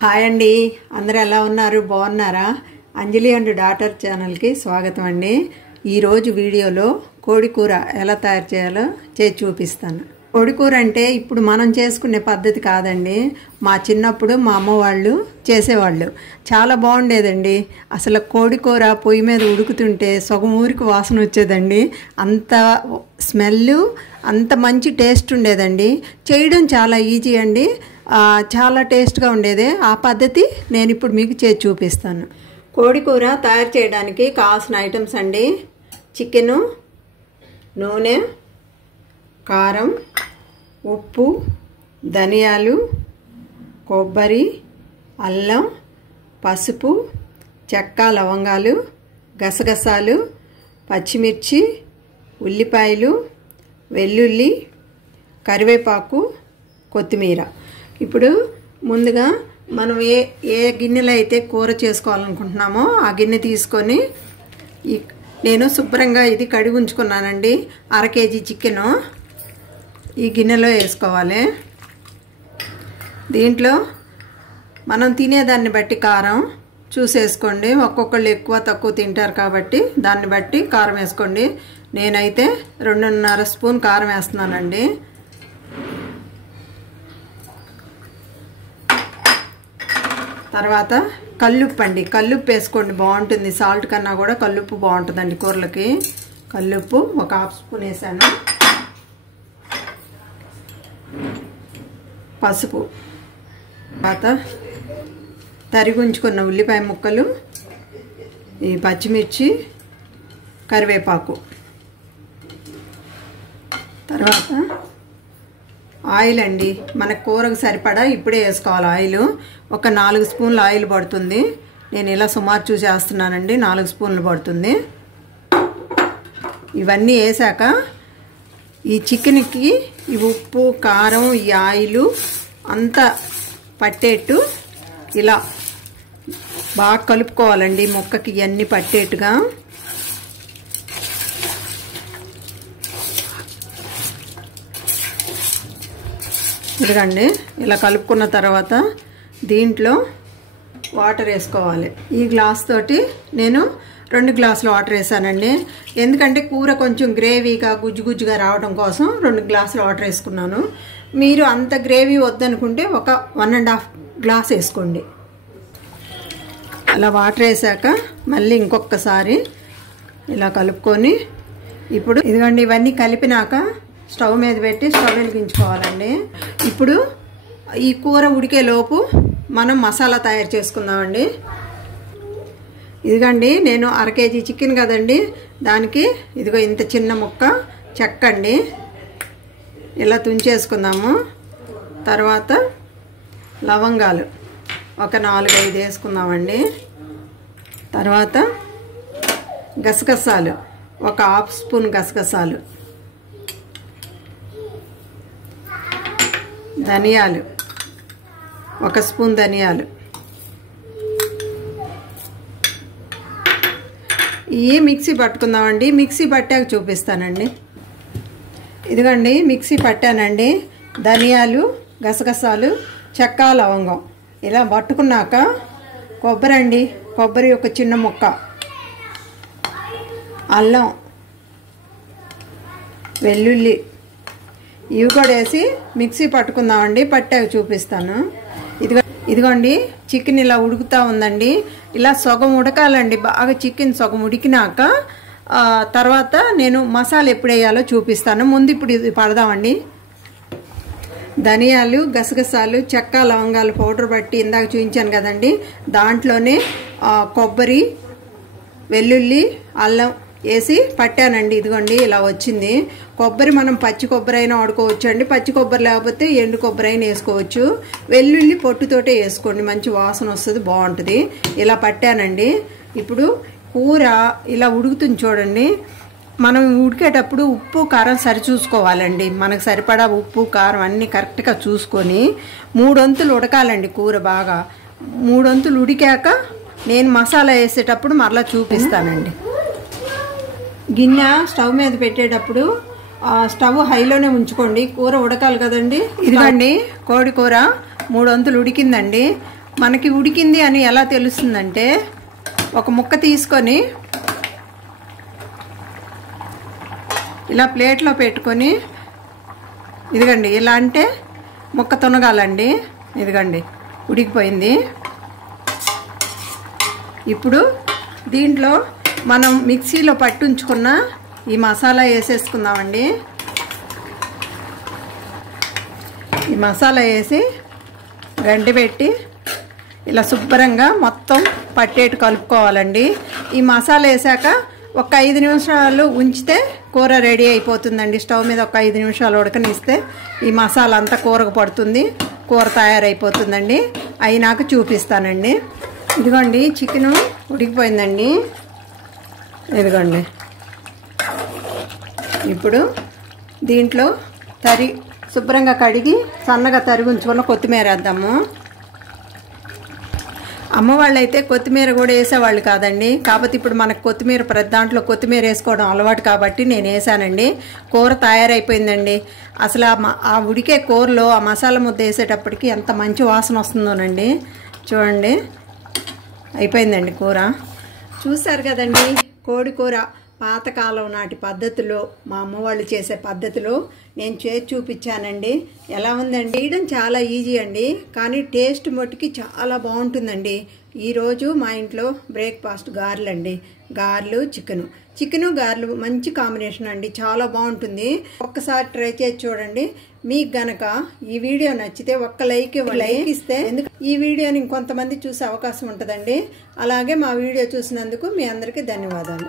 Hi అండి, అందరూ ఎలా ఉన్నారు? బాగున్నారా? అంజలి అండ్ డాటర్ ఛానల్కి స్వాగతం అండి. ఈరోజు వీడియోలో కోడికూర ఎలా తయారు చేయాలో చేసి చూపిస్తాను. కోడికూర అంటే ఇప్పుడు మనం చేసుకునే పద్ధతి కాదండి. మా చిన్నప్పుడు మా అమ్మ వాళ్ళు చేసేవాళ్ళు. చాలా బాగుండేదండి. అసలు కోడికూర పొయ్యి మీద ఉడుకుతుంటే సగం ఊరికి వాసన వచ్చేదండి. అంత స్మెల్, అంత మంచి టేస్ట్ ఉండేదండి. చేయడం చాలా ఈజీ అండి. చాలా టేస్ట్గా ఉండేది. ఆ పద్ధతి నేను ఇప్పుడు మీకు చేసి చూపిస్తాను. కోడికూర తయారు చేయడానికి కావాల్సిన ఐటమ్స్ అండి: చికెను, నూనె, కారం, ఉప్పు, ధనియాలు, కొబ్బరి, అల్లం, పసుపు, చెక్క, లవంగాలు, గసగసాలు, పచ్చిమిర్చి, ఉల్లిపాయలు, వెల్లుల్లి, కరివేపాకు, కొత్తిమీర. ఇప్పుడు ముందుగా మనం ఏ గిన్నెలో అయితే కూర చేసుకోవాలనుకుంటున్నామో ఆ గిన్నె తీసుకొని నేను శుభ్రంగా ఇది కడిగి ఉంచుకున్నానండి. 1/2 కేజీ చికెను ఈ గిన్నెలో వేసుకోవాలి. దీంట్లో మనం తినేదాన్ని బట్టి కారం చూసేసుకోండి. ఒక్కొక్కళ్ళు ఎక్కువ తక్కువ తింటారు కాబట్టి దాన్ని బట్టి కారం వేసుకోండి. నేనైతే 2.5 స్పూన్ కారం వేస్తున్నానండి. తర్వాత కల్లుప్పు అండి. కల్లుప్పు వేసుకోండి, బాగుంటుంది. సాల్ట్ కన్నా కూడా కల్లుప్పు బాగుంటుందండి కూరలకి. కల్లుప్పు 1/2 స్పూన్ వేసాను. పసుపు, తర్వాత తరిగి ఉంచుకున్న ఉల్లిపాయ ముక్కలు, ఈ పచ్చిమిర్చి, కరివేపాకు. తర్వాత ఆయిల్ అండి. మన కూరకు సరిపడా ఇప్పుడే వేసుకోవాలి ఆయిల్. ఒక 4 స్పూన్లు ఆయిల్ పడుతుంది. నేను ఇలా సుమారు చూసి వేస్తున్నానండి. 4 స్పూన్లు పడుతుంది. ఇవన్నీ వేసాక ఈ చికెన్కి ఈ ఉప్పు, కారం, ఈ ఆయిల్ అంతా పట్టేట్టు ఇలా బాగా కలుపుకోవాలండి. ముక్కకి ఇవన్నీ పట్టేట్టుగా. ఇదిగండి, ఇలా కలుపుకున్న తర్వాత దీంట్లో వాటర్ వేసుకోవాలి. ఈ గ్లాస్ తోటి నేను 2 గ్లాసులు వాటర్ వేసానండి. ఎందుకంటే కూర కొంచెం గ్రేవీగా గుజ్జుగా రావడం కోసం 2 గ్లాసులు వాటర్ వేసుకున్నాను. మీరు అంత గ్రేవీ వద్దనుకుంటే ఒక 1.5 గ్లాస్ వేసుకోండి. అలా వాటర్ వేసాక మళ్ళీ ఇంకొకసారి ఇలా కలుపుకొని ఇప్పుడు ఇదిగండి ఇవన్నీ కలిపినాక స్టవ్ మీద పెట్టి స్టవ్ వెలిగించుకోవాలండి. ఇప్పుడు ఈ కూర ఉడికేలోపు మనం మసాలా తయారు చేసుకుందామండి. ఇదిగండి నేను 1/2 కేజీ చికెన్ కదండి, దానికి ఇదిగో ఇంత చిన్న ముక్క చెక్క అండి. ఇలా తుంచేసుకుందాము. తర్వాత లవంగాలు ఒక 4-5 వేసుకుందామండి. తర్వాత గసగసాలు ఒక 1/2 స్పూన్ గసగసాలు, ధనియాలు 1 స్పూన్ ధనియాలు. ఇవి మిక్సీ పట్టుకుందామండి. మిక్సీ పట్టాక చూపిస్తానండి. ఇదిగోండి మిక్సీ పట్టానండి. ధనియాలు, గసగసాలు, చెక్క, లవంగం ఇలా పట్టుకున్నాక కొబ్బరి అండి. కొబ్బరి ఒక చిన్న ముక్క, అల్లం, వెల్లుల్లి ఇవి కూడా వేసి మిక్సీ పట్టుకుందామండి. పట్టాక చూపిస్తాను. ఇదిగోండి చికెన్ ఇలా ఉడుకుతూ ఉందండి. ఇలా సగం ఉడకాలండి. బాగా చికెన్ సగం ఉడికినాక తర్వాత నేను మసాలా ఎప్పుడు వేయాలో చూపిస్తాను. ముందు ఇప్పుడు ఇది పడదామండి. ధనియాలు, గసగసాలు, చెక్క, లవంగాలు పౌడర్ పట్టి ఇందాక చూపించాను కదండి. దాంట్లోనే కొబ్బరి, వెల్లుల్లి, అల్లం వేసి పట్టానండి. ఇదిగోండి ఇలా వచ్చింది. కొబ్బరి మనం పచ్చి కొబ్బరి అయినా వాడుకోవచ్చు అండి. పచ్చి కొబ్బరి లేకపోతే ఎండు కొబ్బరి అయినా వేసుకోవచ్చు. వెల్లుల్లి పొట్టుతోటే వేసుకోండి, మంచి వాసన వస్తుంది, బాగుంటుంది. ఇలా పట్టానండి. ఇప్పుడు కూర ఇలా ఉడుకుతుంది చూడండి. మనం ఉడికేటప్పుడు ఉప్పు కారం సరి చూసుకోవాలండి. మనకు సరిపడా ఉప్పు కారం అన్నీ కరెక్ట్గా చూసుకొని 3 వంతులు ఉడకాలండి కూర. బాగా 3 వంతులు ఉడికాక నేను మసాలా వేసేటప్పుడు మరలా చూపిస్తానండి. గిన్నె స్టవ్ మీద పెట్టేటప్పుడు స్టవ్ హైలోనే ఉంచుకోండి. కూర ఉడకాలి కదండి. ఇదిగండి కోడి కూర 3 వంతులు ఉడికిందండి. మనకి ఉడికింది అని ఎలా తెలుస్తుందంటే ఒక ముక్క తీసుకొని ఇలా ప్లేట్లో పెట్టుకొని ఇదిగండి ఇలా అంటే ముక్క తునగాలండి. ఇదిగండి ఉడికిపోయింది. ఇప్పుడు దీంట్లో మనం మిక్సీలో పట్టుంచుకున్న ఈ మసాలా వేసేసుకుందామండి. ఈ మసాలా వేసి గంటి పెట్టి ఇలా శుభ్రంగా మొత్తం పట్టేటు కలుపుకోవాలండి. ఈ మసాలా వేసాక ఒక 5 నిమిషాలు ఉంచితే కూర రెడీ అయిపోతుందండి. స్టవ్ మీద ఒక 5 నిమిషాలు ఉడకనిస్తే ఈ మసాలా అంతా కూరకు పడుతుంది, కూర తయారైపోతుందండి. అయినాక చూపిస్తానండి. ఇదిగోండి చికెను ఉడికిపోయిందండి. ఇదిగోండి ఇప్పుడు దీంట్లో శుభ్రంగా కడిగి సన్నగా తరిగి ఉంచుకున్న కొత్తిమీర వేద్దాము. అమ్మ వాళ్ళైతే కొత్తిమీర కూడా వేసేవాళ్ళు కాదండి. కాకపోతే ఇప్పుడు మనకు కొత్తిమీర ప్రతి దాంట్లో కొత్తిమీర వేసుకోవడం అలవాటు కాబట్టి నేను వేసానండి. కూర తయారైపోయిందండి. అసలు ఆ ఉడికే కూరలో ఆ మసాలా ముద్ద వేసేటప్పటికి ఎంత మంచి వాసన వస్తుందోనండి. చూడండి అయిపోయిందండి కూర. చూసారు కదండి కోడి కూర పాతకాలం నాటి పద్ధతిలో మా అమ్మ వాళ్ళు చేసే పద్ధతిలో నేను చేసి చూపించానండి. ఎలా ఉందండి? చేయడం చాలా ఈజీ అండి, కానీ టేస్ట్ మట్టుకి చాలా బాగుంటుందండి. ఈరోజు మా ఇంట్లో బ్రేక్ఫాస్ట్ గారెలు అండి. గారెలు చికెను గారెలు మంచి కాంబినేషన్ అండి. చాలా బాగుంటుంది. ఒక్కసారి ట్రై చేసి చూడండి. మీకు గనక ఈ వీడియో నచ్చితే ఒక్క లైక్ ఇస్తే ఈ వీడియోని ఇంకొంతమంది చూసే అవకాశం ఉంటుందండి. అలాగే మా వీడియో చూసినందుకు మీ అందరికీ ధన్యవాదాలు.